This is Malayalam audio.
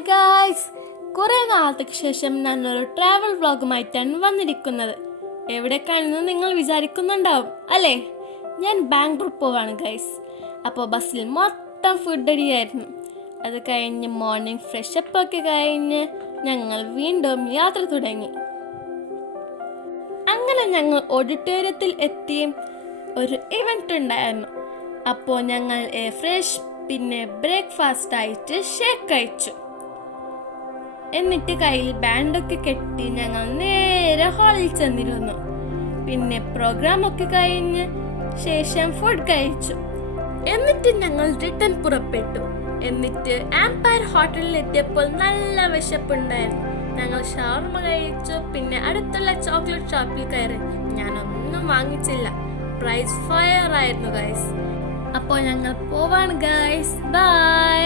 ഹായ് ഗായ്സ്, കുറേ നാളത്തേക്ക് ശേഷം ഞാനൊരു ട്രാവൽ വ്ളോഗുമായിട്ടാണ് വന്നിരിക്കുന്നത്. എവിടേക്കാണെന്ന് നിങ്ങൾ വിചാരിക്കുന്നുണ്ടാവും അല്ലേ? ഞാൻ ബാംഗ്ലൂർ പോവാണ് ഗൈസ്. അപ്പോൾ ബസ്സിൽ മൊത്തം ഫുഡ് അടിയായിരുന്നു. അത് കഴിഞ്ഞ് മോർണിംഗ് ഫ്രഷപ്പ് ഒക്കെ കഴിഞ്ഞ് ഞങ്ങൾ വീണ്ടും യാത്ര തുടങ്ങി. അങ്ങനെ ഞങ്ങൾ ഓഡിറ്റോറിയത്തിൽ എത്തി. ഒരു ഇവൻ്റ് ഉണ്ടായിരുന്നു. അപ്പോൾ ഞങ്ങൾ ഫ്രഷ് പിന്നെ ബ്രേക്ക്ഫാസ്റ്റ് ആയിട്ട് ഷേക്ക് കഴിച്ചു. എന്നിട്ട് കയ്യിൽ ബാൻഡൊക്കെ കെട്ടി ഞങ്ങൾ നേരെ ഹാളിൽ ചെന്നിരുന്നു. പിന്നെ പ്രോഗ്രാം ഒക്കെ കഴിഞ്ഞ് ശേഷം ഫുഡ് കഴിച്ചു. എന്നിട്ട് ഞങ്ങൾ റിട്ടേൺ പുറപ്പെട്ടു. എന്നിട്ട് ആംപയർ ഹോട്ടലിൽ എത്തിയപ്പോൾ നല്ല വിശപ്പുണ്ടായിരുന്നു. ഞങ്ങൾ ഷവർമ കഴിച്ചു. പിന്നെ അടുത്തുള്ള ചോക്ലേറ്റ് ഷോപ്പിൽ കയറി. ഞാനൊന്നും വാങ്ങിച്ചില്ല. പ്രൈസ് ഫയർ ആയിരുന്നു ഗൈസ്. അപ്പോൾ ഞങ്ങൾ പോവാണ് ഗൈസ്. ബൈ.